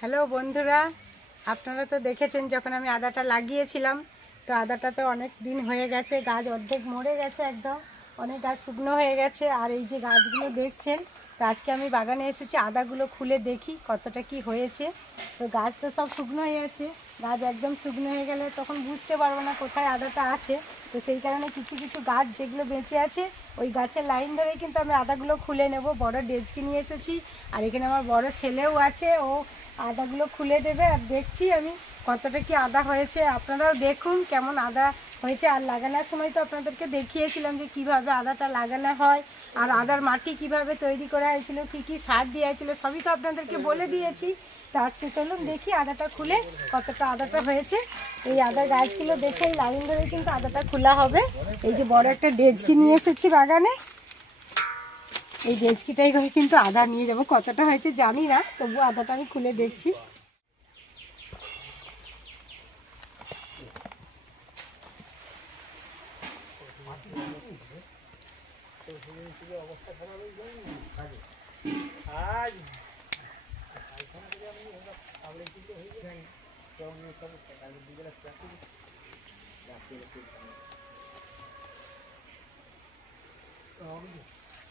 Hello বন্ধুরা, আপনারা তো দেখেছেন যখন আমি আদাটা লাগিয়েছিলাম, তো আদাটা তো অনেক দিন হয়ে গেছে, গাছ অর্ধেক মরে গেছে, একদম অনেক গাছ শুকনো হয়ে গেছে। আর এই যে গাছগুলো দেখছেন, তো আজকে আমি বাগানে এসেছি, আদাগুলো খুলে দেখি কতটা কি হয়েছে। তো গাছ তো সব শুকনো হয়ে যাচ্ছে, গাছ একদম শুকনো হয়ে গেলে তখন বুঝতে পারবো না কোথায় আদাটা আছে। তো সেই কারণে কিছু কিছু গাছ যেগুলো বেঁচে আছে ওই গাছের লাইন ধরেই কিন্তু আমি আদাগুলো খুলে নেব। বড় ডেচকি নিয়ে এসেছি, আর এখানে আমার বড় ছেলেও আছে, ও আদাগুলো খুলে দেবে। আর দেখছি আমি কতটা কি আদা হয়েছে, আপনারাও দেখুন কেমন আদা হয়েছে। আর লাগানোর সময় তো আপনাদেরকে দেখিয়েছিলাম যে কিভাবে আদাটা লাগানো হয়, আর আদার মাটি কিভাবে তৈরি করা হয়েছিল, কি কি সার দেওয়া হয়েছিল, সবই তো আপনাদেরকে বলে দিয়েছি। তো আজকে চলুন দেখি আদাটা খুলে কতটা আদাটা হয়েছে। এই আদা গাছগুলো দেখে লাইন ধরে কিন্তু আদাটা খোলা হবে। এই যে বড় একটা ডেচকি নিয়ে এসেছি বাগানে, এই ডেচকিটাই করে কিন্তু আদা নিয়ে যাব। কতটা হয়েছে জানি না, তবু আদাটা আমি খুলে দেখছি।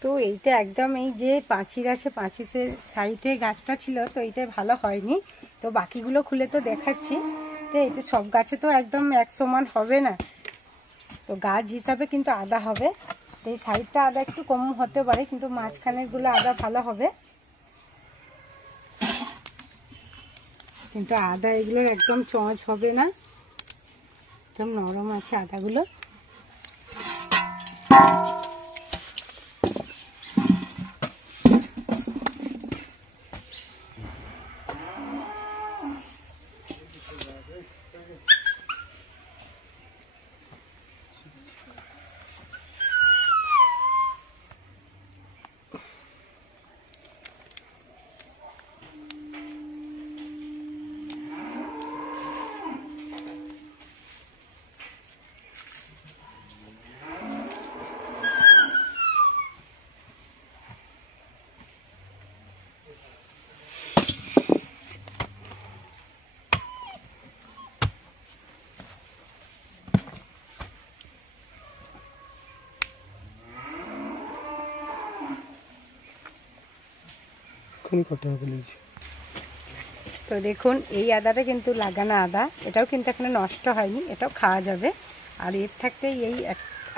তো এইটা একদম এই যে পাঁচির আছে, পাঁচিরের সাইডে গাছটা ছিল, তো এইটাই ভালো হয়নি। তো বাকিগুলো খুলে তো দেখাচ্ছি। তো এটা সব গাছে তো একদম এক সমান হবে না, তো গাছ হিসাবে কিন্তু আদা হবে। তো এই সাইডটা আদা একটু কম হতে পারে, কিন্তু মাঝখানেরগুলো আদা ভালো হবে। কিন্তু আদা এগুলোর একদম চঁচ হবে না, একদম নরম আছে আদাগুলো। তো দেখুন এই আদাটা কিন্তু লাগানো আদা, এটাও কিন্তু এখনো নষ্ট হয়নি, এটাও খাওয়া যাবে। আর এর থাকতে এই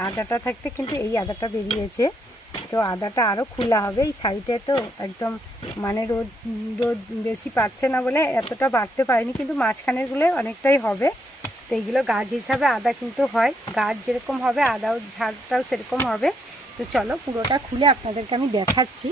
আদাটা থাকতে কিন্তু এই আদাটা বেরিয়েছে। তো আদাটা আরও খোলা হবে। এই সাইডে তো একদম মানে রোদ রোদ বেশি পাচ্ছে না বলে এতটা বাড়তে পারেনি, কিন্তু মাঝখানেরগুলো অনেকটাই হবে। তো এইগুলো গাছ হিসাবে আদা কিন্তু হয়, গাছ যেরকম হবে আদাও ঝাড়টাও সেরকম হবে। তো চলো পুরোটা খুলে আপনাদেরকে আমি দেখাচ্ছি।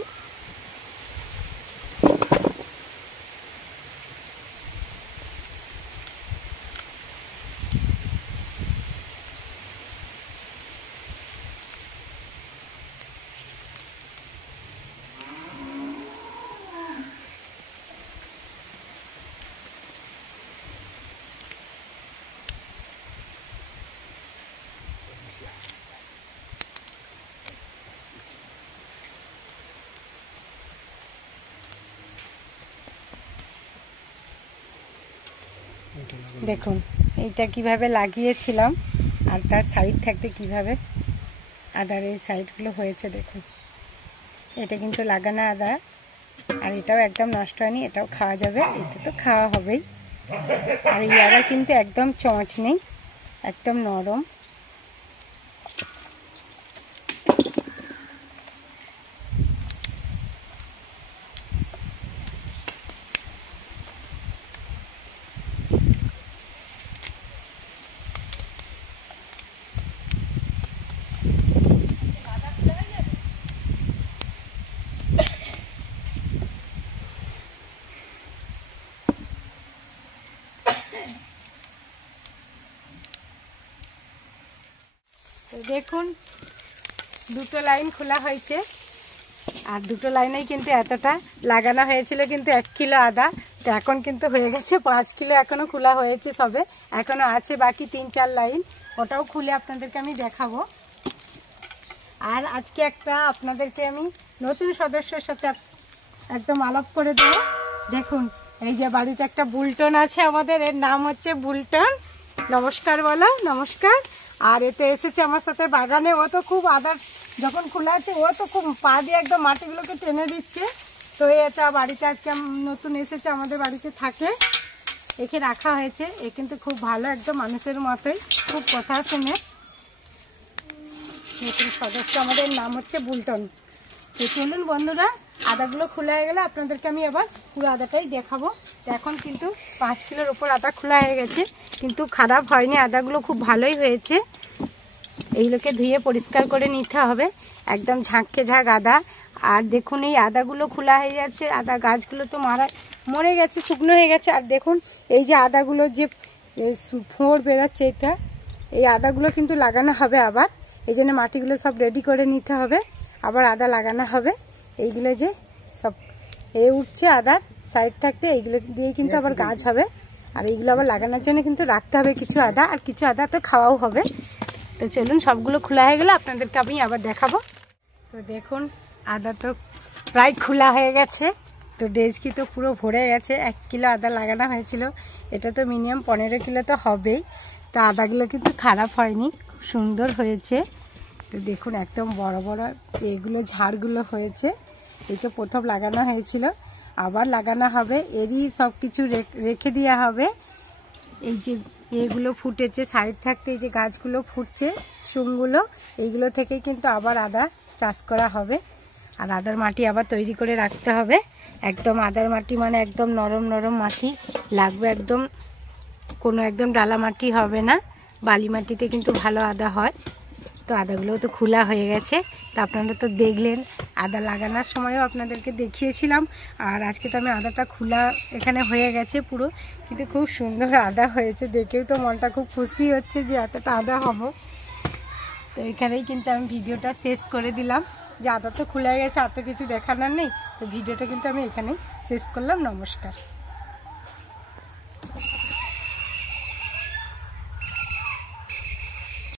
দেখুন এইটা কিভাবে লাগিয়েছিলাম, আর তার সাইড থাকতে কিভাবে আদার এই সাইডগুলো হয়েছে দেখুন। এটা কিন্তু লাগানো আদা, আর এটাও একদম নষ্ট হয়নি, এটাও খাওয়া যাবে, এটা তো খাওয়া হবেই। আর এই আদা কিন্তু একদম চঁচ নেই, একদম নরম। তো দেখুন দুটো লাইন খোলা হয়েছে, আর দুটো লাইনেই কিন্তু এতটা লাগানো হয়েছিল কিন্তু 1 কিলো আদা। তো এখন কিন্তু হয়ে গেছে 5 কিলো, এখনও খোলা হয়েছে সবে, এখনও আছে বাকি 3-4 লাইন, ওটাও খুলে আপনাদেরকে আমি দেখাবো। আর আজকে একটা আপনাদেরকে আমি নতুন সদস্যের সাথে একদম আলাপ করে দেবো। দেখুন এই যে বাড়িতে একটা বুলটন আছে আমাদের, এর নাম হচ্ছে বুলটন। নমস্কার বলো, নমস্কার। আর এতে এসেছে আমার সাথে বাগানে, ও তো খুব আদা যখন খোলা আছে ও তো খুব পা দিয়ে একদম মাটিগুলোকে টেনে দিচ্ছে। তো এটা বাড়িতে আজকে নতুন এসেছে, আমাদের বাড়িতে থাকে, একে রাখা হয়েছে। এ কিন্তু খুব ভালো, একদম মানুষের মতোই, খুব কথা শুনে। নতুন সদস্য আমাদের, নাম হচ্ছে বুলটন। তো চলুন বন্ধুরা, আদাগুলো খোলা হয়ে গেলে আপনাদেরকে আমি এবার পুরো আদাটাই দেখাবো। তো এখন কিন্তু 5 কিলোর ওপর আদা খোলা হয়ে গেছে, কিন্তু খারাপ হয়নি, আদাগুলো খুব ভালোই হয়েছে। এইগুলোকে ধুয়ে পরিষ্কার করে নিতে হবে, একদম ঝাঁককে ঝাঁক আদা। আর দেখুন এই আদাগুলো খোলা হয়ে যাচ্ছে, আদা গাছগুলো তো মরে গেছে, শুকনো হয়ে গেছে। আর দেখুন এই যে আদাগুলো যে ফোঁড় বেরোচ্ছে, এটা এই আদাগুলো কিন্তু লাগানো হবে আবার। এই জন্য মাটিগুলো সব রেডি করে নিতে হবে, আবার আদা লাগানো হবে। এইগুলো যে সব উঠছে আদার সাইড থাকতে, এইগুলো দিয়ে কিন্তু আবার গাছ হবে। আর এইগুলো আবার লাগানোর জন্য কিন্তু রাখতে হবে কিছু আদা, আর কিছু আদা তো খাওয়াও হবে। তো চলুন, সবগুলো খোলা হয়ে গেলে আপনাদেরকে আমি আবার দেখাবো। তো দেখুন আদা তো প্রায় খোলা হয়ে গেছে। তো ডেজকি তো পুরো ভরে গেছে, 1 কিলো আদা লাগানো হয়েছিল, এটা তো মিনিমাম 15 কিলো তো হবেই। তো আদাগুলো কিন্তু খারাপ হয়নি, খুব সুন্দর হয়েছে। তো দেখুন একদম বড় বড় এগুলো ঝাড়গুলো হয়েছে। একে প্রথম লাগানো হয়েছিল, আবার লাগানো হবে। এরই সব কিছু রেখে দেওয়া হবে। এই যে এগুলো ফুটেছে সাইড থাকতে, এই যে গাছগুলো ফুটছে শুংগুলো, এইগুলো থেকে কিন্তু আবার আদা চাষ করা হবে। আর আদার মাটি আবার তৈরি করে রাখতে হবে। একদম আদার মাটি মানে একদম নরম নরম মাটি লাগবে, একদম কোনো একদম ডালা মাটি হবে না, বালি মাটিতে কিন্তু ভালো আদা হয়। তো আদাগুলোও তো খোলা হয়ে গেছে। তো আপনারা তো দেখলেন, আদা লাগানোর সময়ও আপনাদেরকে দেখিয়েছিলাম। আর আজকে তো আমি আদাটা খোলা এখানে হয়ে গেছে পুরো, কিন্তু খুব সুন্দর আদা হয়েছে, দেখেও তো মনটা খুব খুশি হচ্ছে যে এতটা আদা হবো। তো এখানেই কিন্তু আমি ভিডিওটা শেষ করে দিলাম, যে আদা তো খোলা গেছে, আর তো কিছু দেখানোর নেই। তো ভিডিওটা কিন্তু আমি এখানেই শেষ করলাম। নমস্কার।